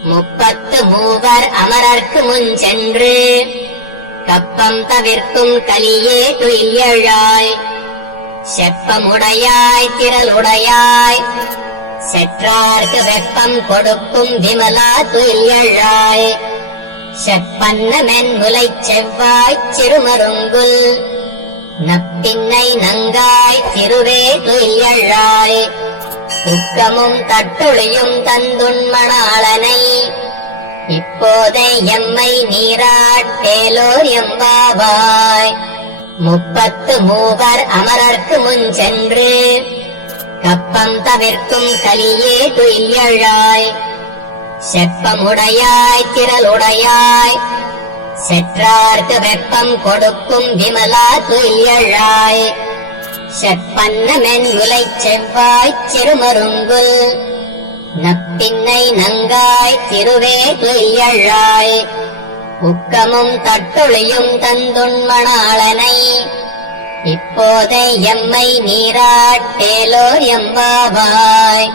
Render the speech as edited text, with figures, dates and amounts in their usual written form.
முப்பத்து மூவர் அமரர்க்கு முன் சென்று கப்பம் தவிர்க்கும் கலியே துயிலழாய் செப்பமுடையாய் திரளுடையாய் செற்றார்க்கு வெப்பம் கொடுக்கும் விமலா துயிலழாய் செப்பன்ன மென்முலைச் செவ்வாய் சிறுமருங்குல் நப்பின்னை நங்காய் திருவே துயிலழாய் உக்கமும் தட்டுளியும் தந்துண்மணாளனை இப்போதே எம்மை நீராட்டேலோர் எம்பாவாய். முப்பத்து மூவர் அமரர்க்கு முன் சென்று கப்பம் தவிர்க்கும் கலியே துயிலழாய் செப்பமுடையாய் திரளுடையாய் செற்றார்க்கு வெப்பம் கொடுக்கும் விமலா துயிலழாய் செப்பன்ன மென்முலைச் செவ்வாய் சிறுமருங்குல் நப்பின்னை நங்காய் திருவே துயிலழாய் உக்கமும் தட்டுளியும் தந்துண்மணாளனை இப்போதே எம்மை நீராட்டேலோர் எம்பாவாய்.